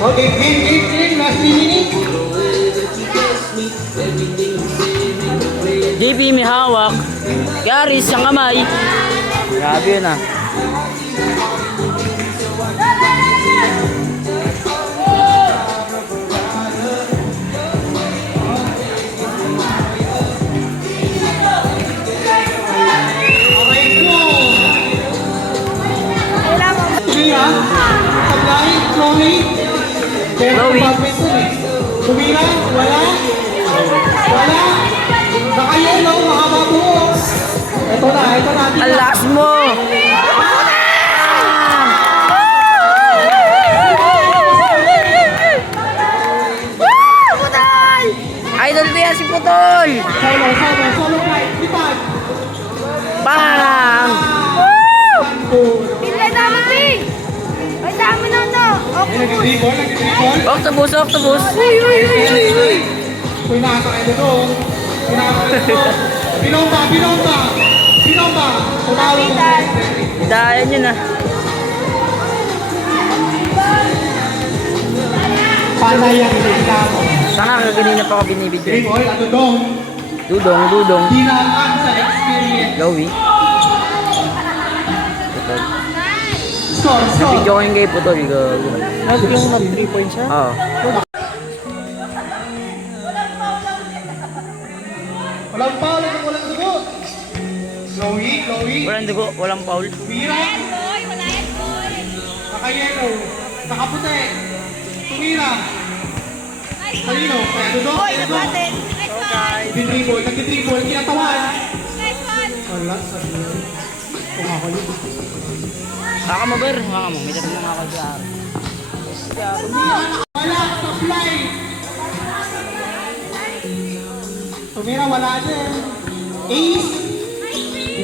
Okay, game. Last 3 minutes. JP may hawak. Garis sa kamay. Grabe yun ah. Chloe. Tumira, wala. Baka yellow, makababuo. Ito na. Ang lakas mo! Idol ko yan si Putol! Solo fight, lipad. Bang! Hindi naman, Ping! Ay, dami na to! Nag-dribble. Octopus! Uy, nakakakay dito. Binomba. Tumawag ko. Dayan yun ah. Panay ang reklamo. Saka kaganina pa ako binibidyo. Dribble, at dudong. Dudong. Dinaan sa experience. Lowy. Putol. Score. Video ko yung kay Putol. Yung nag-3 points siya? Oo. Walang foul, walang dugo. Chloe. Walang dugo, walang foul. Tumira. Naka-yellow. Nakaputi. Tumira. Kanino? Kaya dudong. Nag-dribble. Kinatawan. Wala, sabi niya. Kumakalit. Saka mo, Ber. Saka mo. May tapos mga kalsar. Wala, supply. Tumira, wala din. Ace.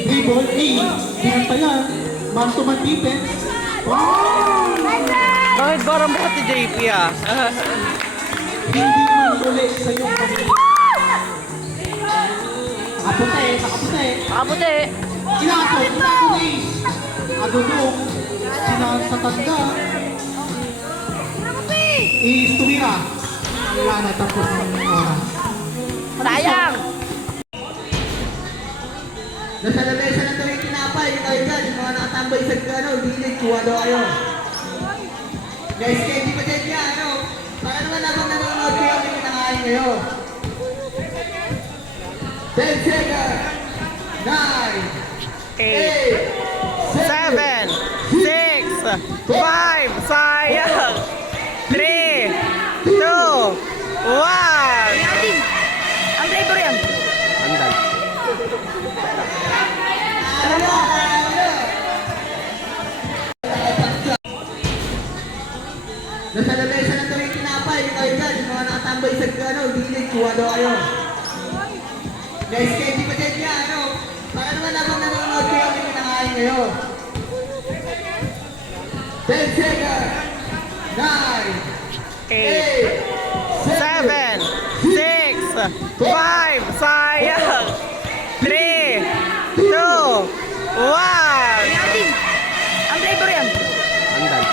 Dribble, ace. Binantayan. Man-to-man defense. Wow! Bakit parang bakit si JP ah? Hindi man ulit sa iyong pamilya. Nakaputi. Nakaputi. Inato Ace. Adudong. Sa tanda. Ace, tumira. Wala na, tapos ng oras. Sayang! Nasa lamesa ng tuwing tinapay, kayo dyan, yung mga nakatambay sa gilid, kuha daw kayo. Guys, kayo di pa dyan yan, para naman habang nanonood kayo, may kinakain kayo. 10 seconds, 9, 8, 7, 6, 5, sayang! 3, 2, 1! Ang flavor yan! Andal. nasa lamesa ng tuwing tinapay, kayo dyan, yung mga nakatambay sa gilid, kuha daw kayo. Guys, kayo di pa dyan yan, para naman habang nanonood kayo, may kinakain kayo. 10 seconds, 9, 7, 6, 5, sayang! 3, 2, 1! Ang flavor yan! Andal.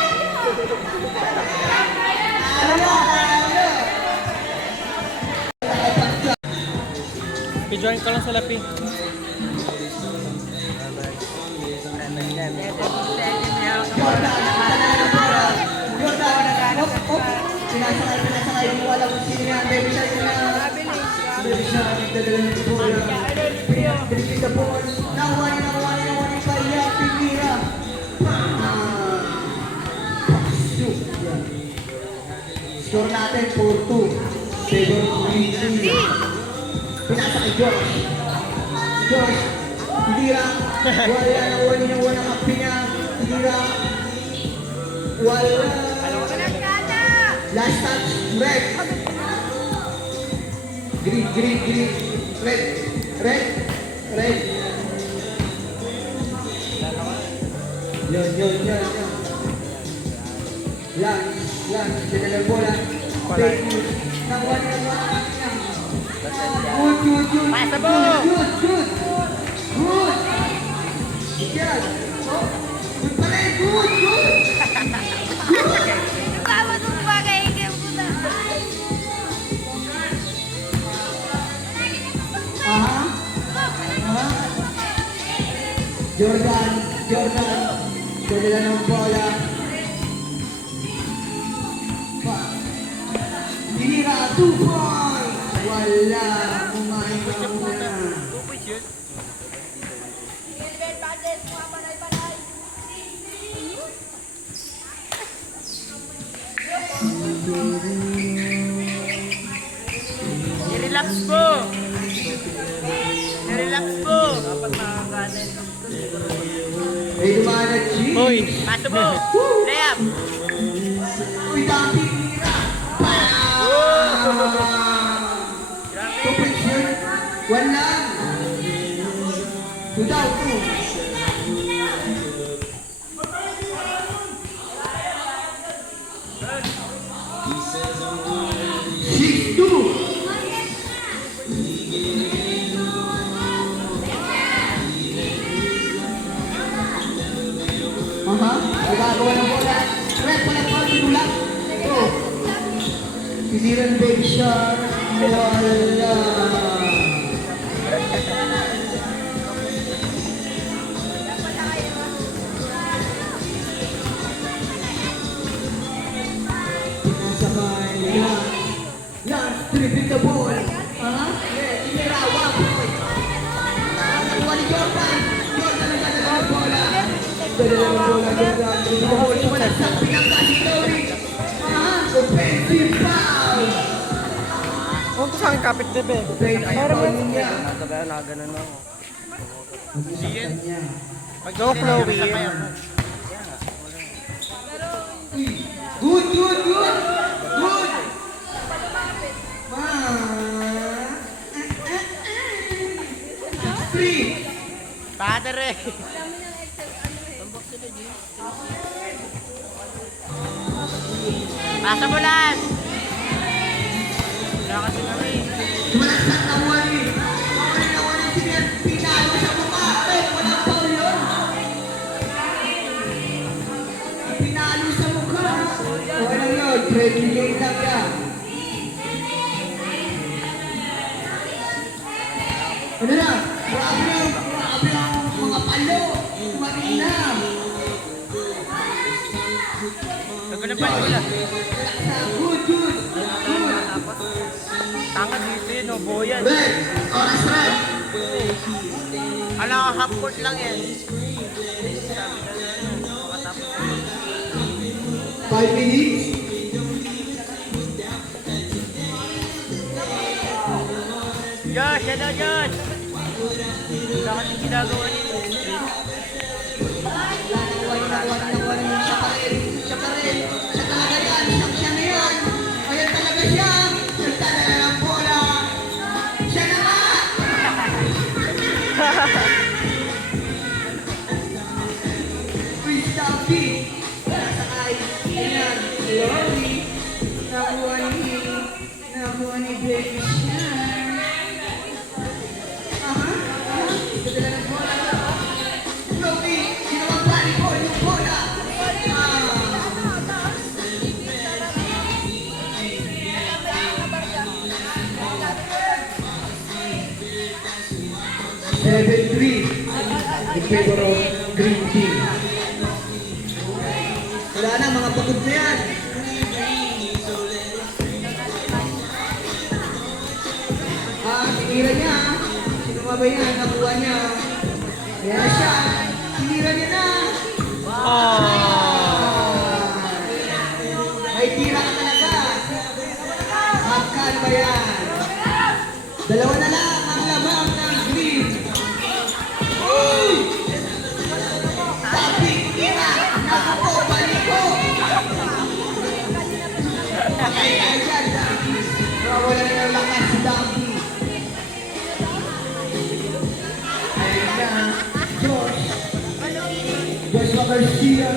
I-join ka lang sa lapi. Pinasakay, wala kung sino yan, baby shark na. Baby shark, nagdadala ng bola. Binigay sa ball. Nawani pa iya, pipira. Score natin, 4-2. 7-3. Pinasa kay Josh. Josh, hindi lang. Wala ng kapi niya. Hindi lang. Wala. Last touch, red. Green. Red. Yun. Yan. Pinala bola. Thank you. Nakuha niya. Good. Pasa mo! Good. Yan. Good pala eh. Good. Tama nung bagay Jordan. Dadala ng bola. Tinira, 2 points! Wala, kumain na muna. I-relax po. I-relax po. Dapat nakakanin. May dumaan na G. Hoy, paso mo. Layup. Uy, dami tinira. Bam! 2 points yun. 1 lang. 2 daw, 2. Six, 2. Nagagawa ng bola. Red, walang bola, tinulak. Oh. Tiniran baby shot. Wala. Pinasabay. Yan, tripping the ball. Tinira, 1 point. Nakuha ni Jordan. Jordan ang dadala ng bola. Dadala ng bola, Jordan. Walang pinangkas si Chloe. Offensive foul. Huwag ko sa akin kapit debe. Para mo niya. Nagaganon ako. Go, Chloe. Good. Three. Padre. Pasa mo lang. Wala kasi kami. Malaksak na wali. Pinalo sa mukha. Walang foul yun. Pinalo sa mukha. Walang yun. Trading game lang yan. Ano na? Grabe ang mga palo. Marinam. Nagano pa nila. Good. Tanga dito yun, no, boyan. Red. Orange red. Ala, half court lang yan. 5 minutes. Josh, ano Josh? Wala kasi ginagawa nito. Siya pa rin. Siya talaga yan. Siya na yan. Ayan talaga siya. Nagdadala ng bola. Siya na nga. Uy, Stumpy. Nasakay. Ayan. Lori. Nakuha ni Baby Shan. Nagdadala ng bola. Lori. Ginawang volleyball yung bola. 7-3 in favor of Green Team. Wala na, mga pagod na yan. Tinira niya. Sino nga ba yan? Nakuha niya. Ayan na siya. Tinira niya na. May tira ka talaga. Magkano ba yan? Dalawa na lang ang lamang ng Green. Uy! Sabi, tira! Nakuko, baliko! Patay tayo dyan, Dumpy. Wala na ng lakas si Dumpy. Ayun na, Josh. Joshua Garcia.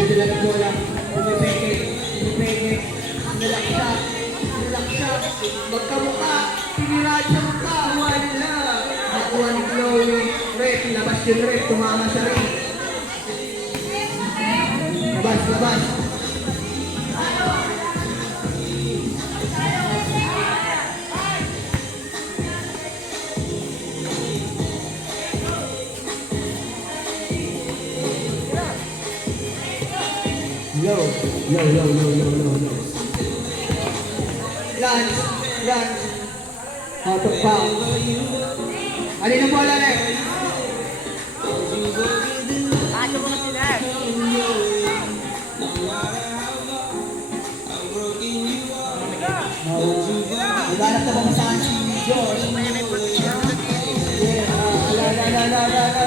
Didala ng bola. Pumipeke. Nilaksa. Magkamukha. Pinirahan sa mukha. Wala. Nakuha ni Chloe. Red. Labas yung red. Tumama sa red. Labas. Low. Lance. Out of bounds. Alin ang bola na eh? Paso mo na sila. Naghanap na pamasahan si Josh.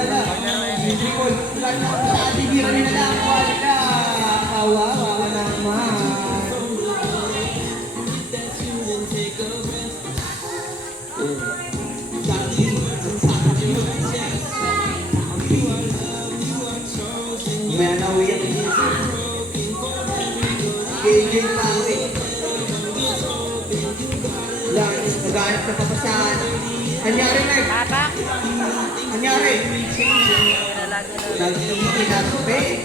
La. Hindi ko. Sa tibira nila lang. Wala. Kawawa naman. Manawi yan. KJ Pawi. Lance, naghanap na papasahan. Anyari, Meg? Anyari? Nagtinape. Ay,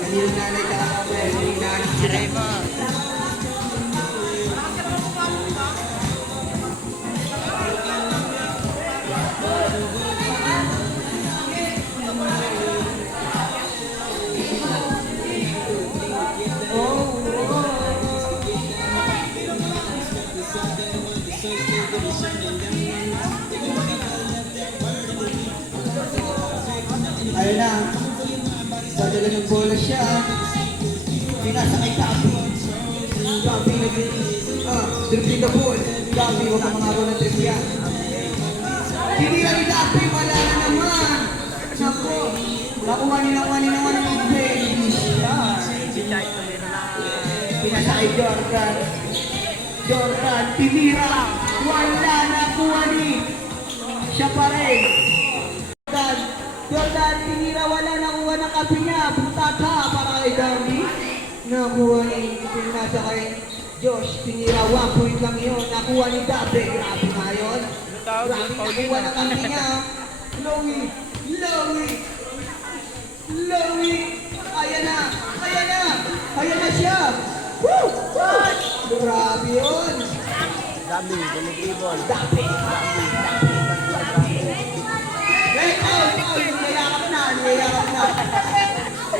kanina nanay ka ako. Hinahanap sila. Ayun na. Dadala ng bola siya. Pinasa kay Gabi. Gabi dribbling the ball. Gabi, huwag ka mangaro ng dribble yan. Tinira ni Gabi, wala na naman. Naku. Nakuha nila ng mid-range. Pinasa kay Jordan. Tinira. Wala na kuha ni. Siya pa rin. Jordan, tinira, wala nakuha ng kapi niya. Buta ka para kay Darby. Nakuha ni pinasa kay Josh. Tinira, 1 point lang yun. Nakuha ni Darby. Grabe nga yun. Grabe nakuha ng kapi niya. Lowy. Ayan na siya. Woo! Grabe yun. Darby. Niyayakap na.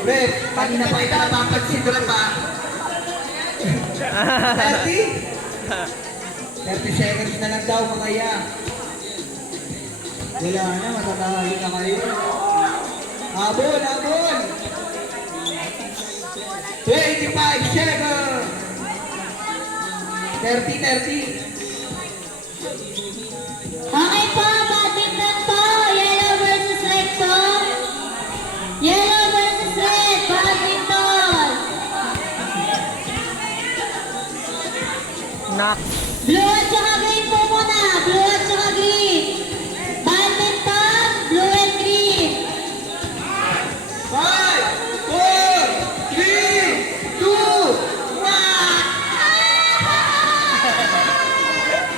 Bek, kanina pa kita napapansin ko lang pa. 30 seconds na lang daw mga ya. Wala na, matatahali na kayo. Habol! 25 seconds! 30. Okay po, badminton po. Yellow versus red po. Yellow versus red, badminton. Knock. Blue at saka green po muna. Blue at saka green. Badminton, blue and green. 5, 4, 3, 2, 1!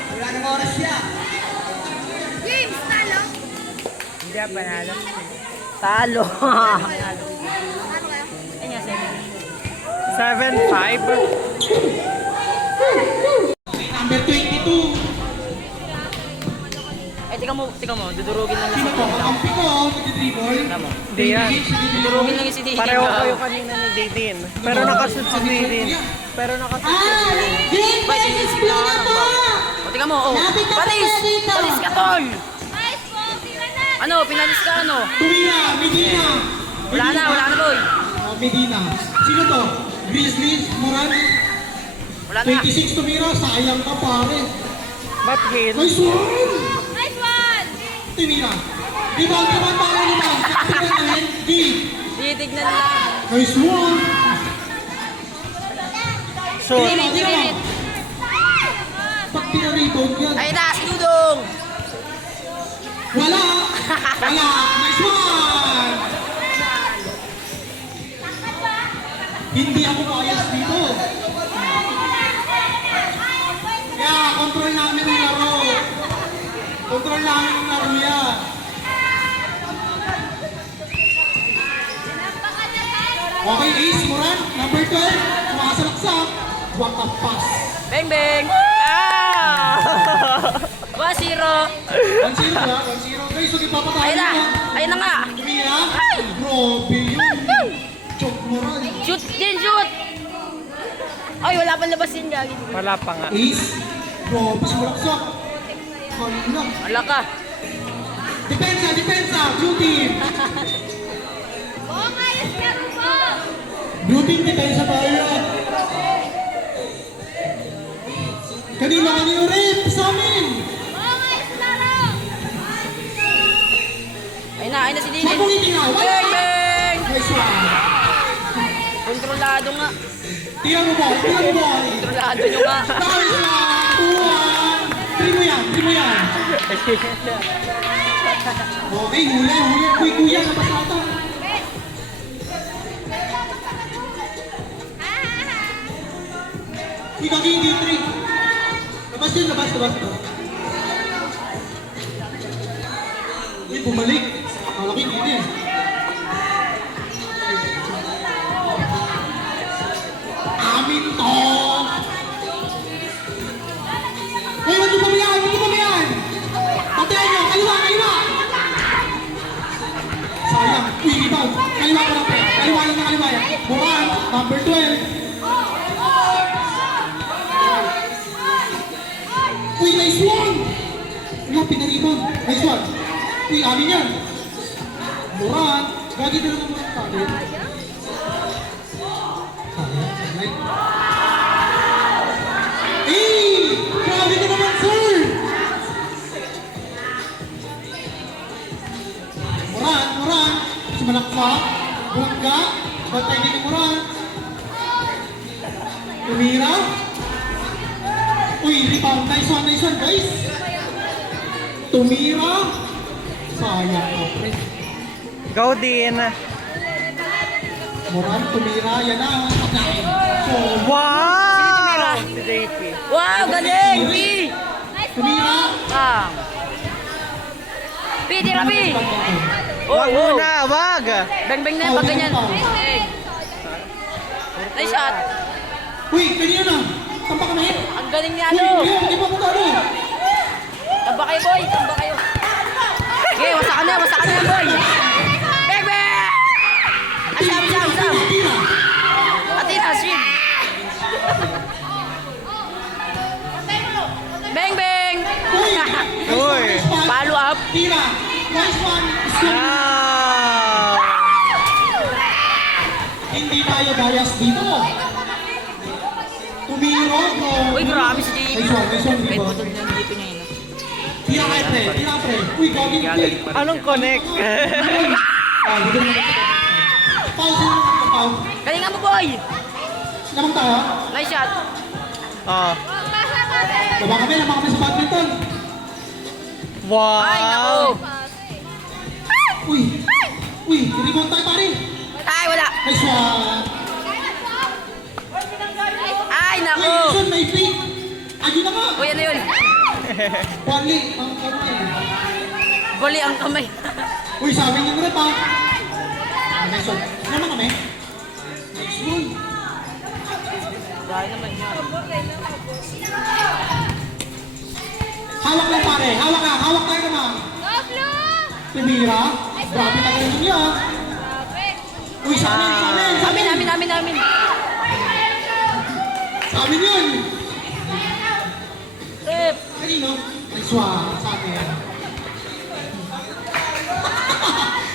Wala nang oras siya. Games, talo. Hindi pa panalo. Talo. Ano kayo? 7-5. Number 22. Tika mo, dudurugin lang Sino po? Kakampi ko, nag-dribble. Hindi yan. Dudurugin lang yung si Didin. Pareho kayo kanina ni Didin. Pero nakasud si Didin. Green versus blue na po. O, tika mo, Lapit na po Palis! tayo dito. Palis ka, tol! Nice po, pinanas. Ano, pinalis ka, ano? Medina. Wala na, boy. Medina. Sino to? Grizzlies, Moran. Wala na. 26 tumira, sayang ka pare. Ba't hit? Nice one! Nice one. Tumira. Rebound para rebound. Tingnan D. Titignan lang. Nice one! Shot. Dinit. Pag pinarebound yan. Ay na, si Dudong! Wala! Nice one! Hindi ako bias dito. Yeah, control namin ang laro. Yan. Okay, Ace Moran, number 12. Sumasalaksak. What a pass. Bang, bang! Ah! 1-0. 1-0 ha, 1-0. Guys, huwag ipapatayin Ayun na! mo. Ayun na nga! Tumira. Grabe yun. Joke Moran. Shoot din, shoot! Ay, wala pang labas yun, gagi. Wala pa nga. Ace. Grabe, sumalaksak. Kanina. Wala ka. Depensa, depensa. Blue team. Blue team, depensa tayo. Kanina rin sa amin. Ayun na si Dinin. Sabong itingaw. Bang, bang! Nice one. Kontrolado nga. Tira mo boy, tira mo boy. Kontrolado nyo nga. Nice one. 2-1. Three mo yan, three mo yan. Okay, huli, huli. Kuy, kuya, labas ata. Uy, gagi, hindi trick. Labas yun, labas, labas. Uy, bumalik. Akala ko hindi eh. Amin to! Uy, wag niyo pamayan, wag niyo pamayan! Patayan niyo, kaliwa, kaliwa! Sayang, uy, rebound. Kaliwa ko lang, pre. Kaliwa lang na kaliwa yan. Bukan, number 12. Uy, nice one! Wala, pinaribon. Nice one. Uy, amin yan. Moran. Gagi na lang ang Moran tayo. Sayang. Eh! Grabe ka naman, sir! Moran, Moran. Sumalakpak. Bungga. Bantay din ni Moran. Tumira. Uy, rebound. Nice one, guys. Tumira. Sayang ko, pre. Go din. Moran, tumira. Yan na. Pagkain. So, Wow! Si JP. Wow, galing! P! tumira. Ah. P, tira P! Oh, Wag oh. muna, wag! Bang, bang na yan pag ganyan. Hey. Nice shot. Uy, kanina na. Tampa ka na hit. Ang galing ni Uy, ano. hindi pa magkano. Tamba kayo, boy. Tamba kayo. Okay, wasakan na yan, boy. Bang, bang! Asam, asam, asam. Tira. Atina, shit. Bang, bang! Uy. Uy. Follow up. Tira. Nice one. Scoop. Wow! Hindi tayo bias dito. Tumiro, bro. Uy, grabe si JP. Nice one, Kahit rebound. putol niya dito niya yun. Tira kay pre, tira pre. Uy, gagawin quick. Anong connect? Dito naman ito. Pause mo naman ito, pause. Galingan mo, boy! Sinamang tayo. Nice shot. Oh. Baba kami sa badminton. Wow! Ay, naku. Uy. Uy, rebound tayo pare. Ay, wala. Nice one. Ay, Uy, naku. Jason, may fake. Ayun na nga. Uy, ano yun? Wali, ang kamay. Bali ang kamay. Uy, sabi niyo na pa. Nice one. Naman kami. Nice one. Dahil naman yun. Hawak lang pare. Hawak tayo naman. Tumira. Grabe na kayo niya. Uy, sa amin. Amin. Sa amin yun. Rip. Kanino? Nice one. Sa amin.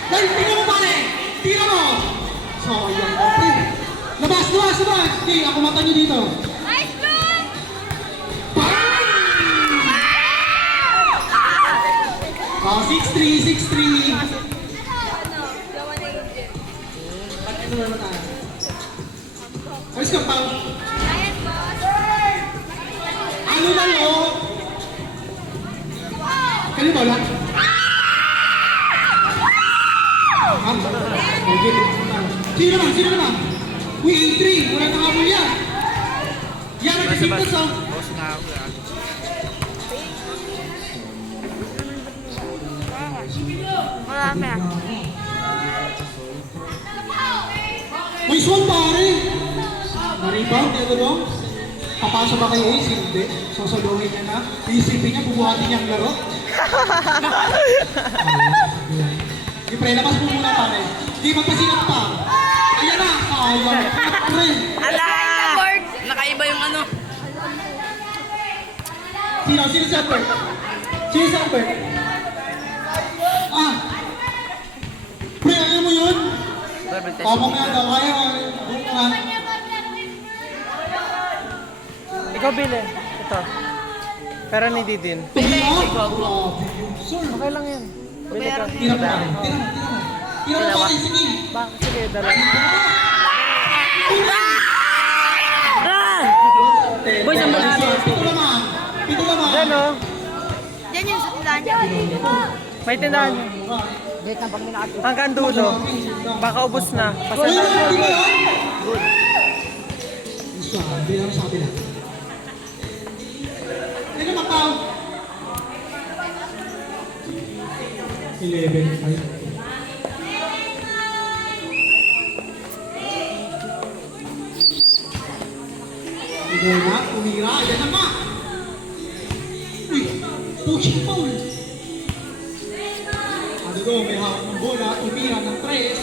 Dahil, tingnan mo pare. Tira mo. Sayang ko, pre. Labas. Okay, ako mata niyo dito. Oh, 6-3. Ano naman tayo? Alis ka pa. Ano na lo? Kali ba lang? Sino naman? Uy, 8-3. Wala na kabul yan. Yan, nagsisintas oh. Marami ah. May swang pare. Na-rebound, ano no? Papasok ba kayo Ace? Hindi. Sasaluhin niya na. Isipin niya, bubuhatin niya ang laro. Di pre, labas mo muna pare. Di magpasinap pa. Ayan na. Sino si Albert? Sino si Albert? Ah! Pre, ayaw mo yun? O, mamaya daw. Kaya mo. Buka. Ikaw, Bile. Ito. Pero ni Didin. Tumira? Sir, Okay lang yan. Bili ka. tira mo pare. Tira mo, tira mo. Tira mo pare, sige. Bakit? Sige, dala. Boy, saan ba natin? Pito naman. Pito naman. Yan o. Yan yung sa tindahan niya. May tindahan. Dito ang pag minakati. Hanggang dulo. Baka ubos na. Uy, Pasensya. di ba yan? Sabi lang sa akin. Ano mataw? 11-5. Ito na, tumira. Yan na ma. Uy, pushing foul. Ano daw, may hawak ng bola. Tumira ng 3.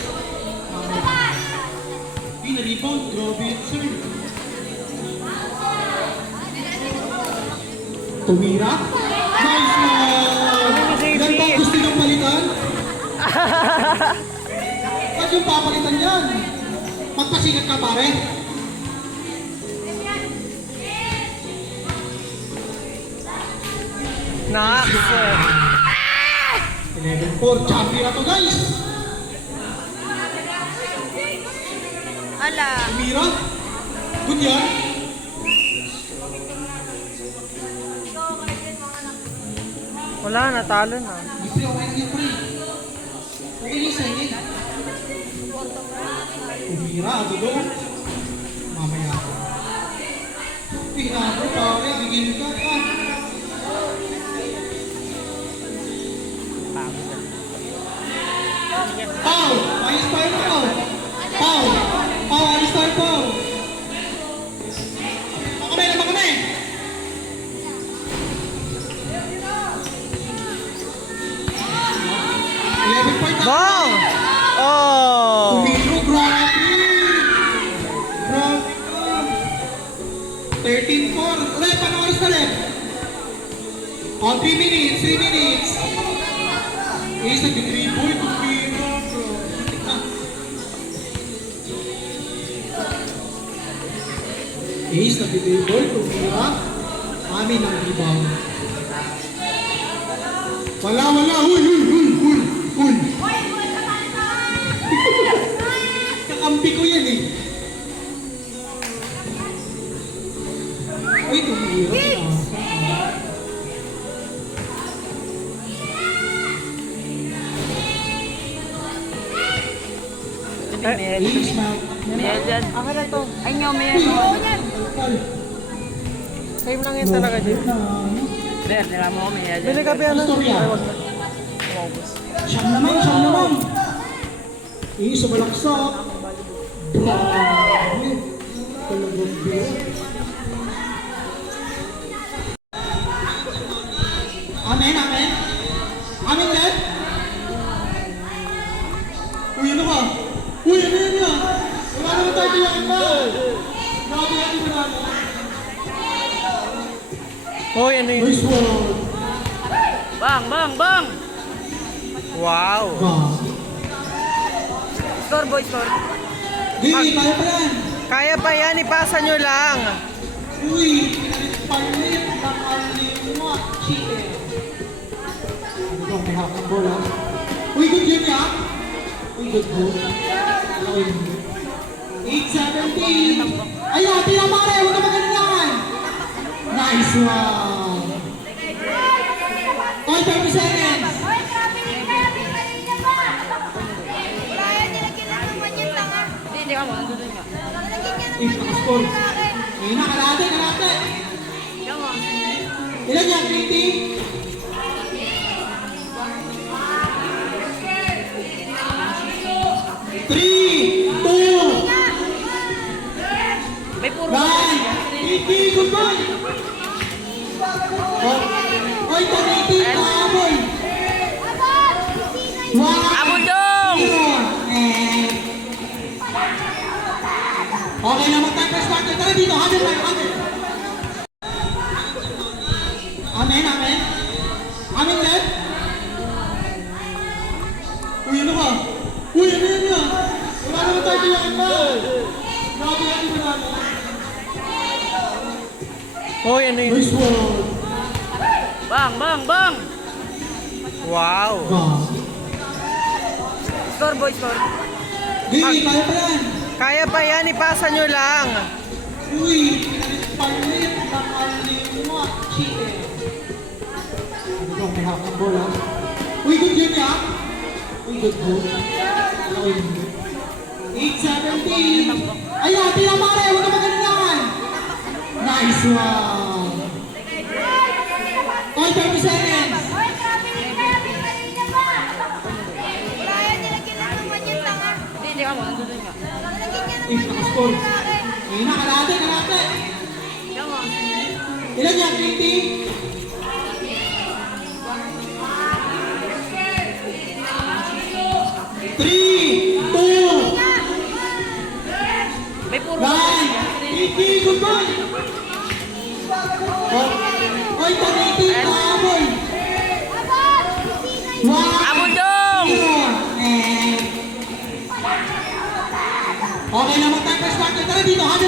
Pina-rebound. Grabe yun, sir. Tumira. Nice one! Ilan ba gusto niyong palitan? Ba't yung papalitan yan? Magpasikat ka pare. Naks. 11-4. Champion na to guys. Ala. Tumira. Good yan. Wala, natalo na. Libre ako kayo pre. Okay yung sa'yo. Tumira. Dulo. Mamaya ako. Pinako pare. Bigyan ka. Pau! Ayos tayo Pau! Pau! Pau! Ayos tayo Pau! Makamay na makamay! Bong! Oh! Tumiro, grabe! Grabe ka! 13-4. Ulit, paano oras na ulit? On 3 minutes, 3 minutes. Ace, nag-dribble. Tumiro, bro. Ace, nag-dribble. Tumira. Amin ang rebound. Wala, wala. Huy, huy, huy, huy, huy. Kakampi ko yan eh. Uy, tumira. Ace, ma'am. Mayroon dyan. Akin na to. Ay, nyo, mayroon. Same lang yun talaga dito. Hindi, nila mo, mayroon dyan. Bili ka ba yan? Storya. Ay, wag na. Umabos. Siyam naman, siyam naman. Sumalaksak. Grabe. Talagang biro. Amen, amen. Amen, Dad. Uy, ano ka? Uy, ano yun yan? Wala naman tayo tiyakin ba? Grabe yan, di ba na? Hoy, ano yun? Nice one. Bang, bang, bang! Wow! Wow. Score, boy, score. Di, kaya pa yan. Kaya pa yan, ipasa nyo lang. Uy, palit ng alimwa. Chicken. Ano may hawak ng bola? Uy, good game ya. Uy, good goal. Okay. 8-17. Ayun, tira pare, huwag ka magalingan. Nice one. Okay, 30 seconds. Hindi ka mo, nandun nga. Naka-score. Ayun na, kalate, kalate. Ikaw mo. Ilan yan, 20? Three, two, May puro. nine, 80, goodbye! Oy, ito, 80, kahabol! Abol dong! Okay na, mag-time start. Tara dito, hammer tayo, hammer. Amen? ano ka? Uy, ano yun yan? Wala naman tayo tiyakin ba? Grabe yan, di ba namin? Hoy, ano yun? Nice one. Bang, bang, bang! Wow. Wow. Score, boy, score. Gigi, kaya pa yan. Kaya pa yan, ipasa nyo lang. Uy, palit na kalimot. Chicken. Ano ko, may hawak ng bola. Uy, good yun yan. Uy, good goal. Okay. 8-17. Ayan, tinamare. Huwag ka magalingan. Nice one. Oh, 30 seconds. Hindi ka mo, nandun nga. Nakascore. Ayun na, kalate, kalate. Ilan yan, 20? Three, two, May puro. nine, 80, good boy. Oy, pag-80, kahabol. One, Abol dong! Okay na, mag-time pa start. Tara dito, 100